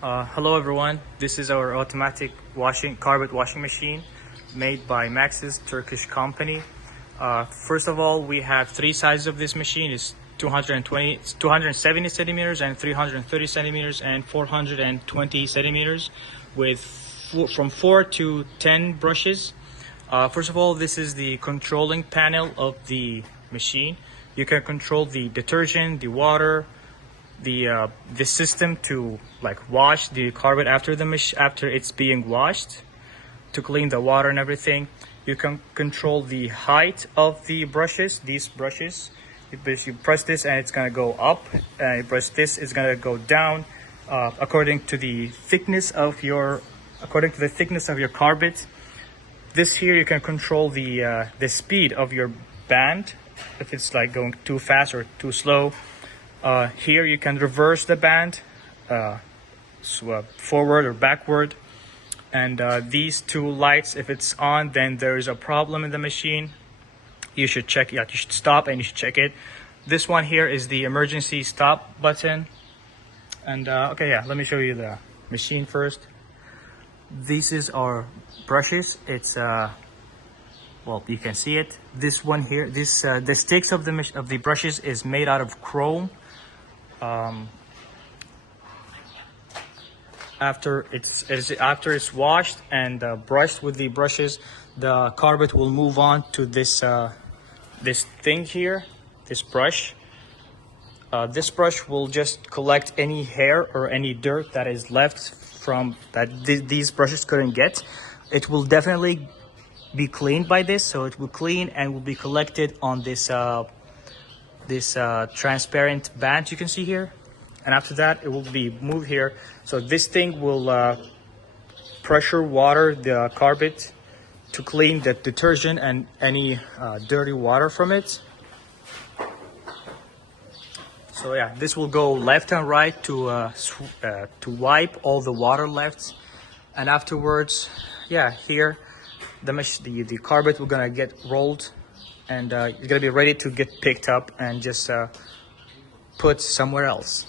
Hello everyone, this is our automatic carpet washing machine made by Max's Turkish company. First of all, we have three sizes of this machine. It's 270 centimeters and 330 centimeters and 420 centimeters with from 4 to 10 brushes. First of all, this is the controlling panel of the machine. You can control the detergent, the water, the system to wash the carpet after it's being washed, to clean the water and everything. You can control the height of the brushes. These brushes, you press this and it's gonna go up, and you press this, it's gonna go down according to the thickness of your carpet. This here, you can control the speed of your band, if it's going too fast or too slow. Here you can reverse the band, forward or backward. And these two lights, if it's on, then there is a problem in the machine. You should check. You should stop and you should check it. This one here is the emergency stop button. And let me show you the machine first. This is our brushes. It's you can see it. This one here, the sticks of the brushes is made out of chrome. After it's washed and brushed with the brushes, the carpet will move on to this thing here, this brush. This brush will just collect any hair or any dirt that is left from these brushes couldn't get. It will definitely be cleaned by this, so it will clean and will be collected on this transparent band you can see here. And after that, it will be moved here. So this thing will pressure water the carpet to clean the detergent and any dirty water from it. So yeah, this will go left and right to wipe all the water left. And afterwards, here the carpet will gonna get rolled, and it's gonna be ready to get picked up and just put somewhere else.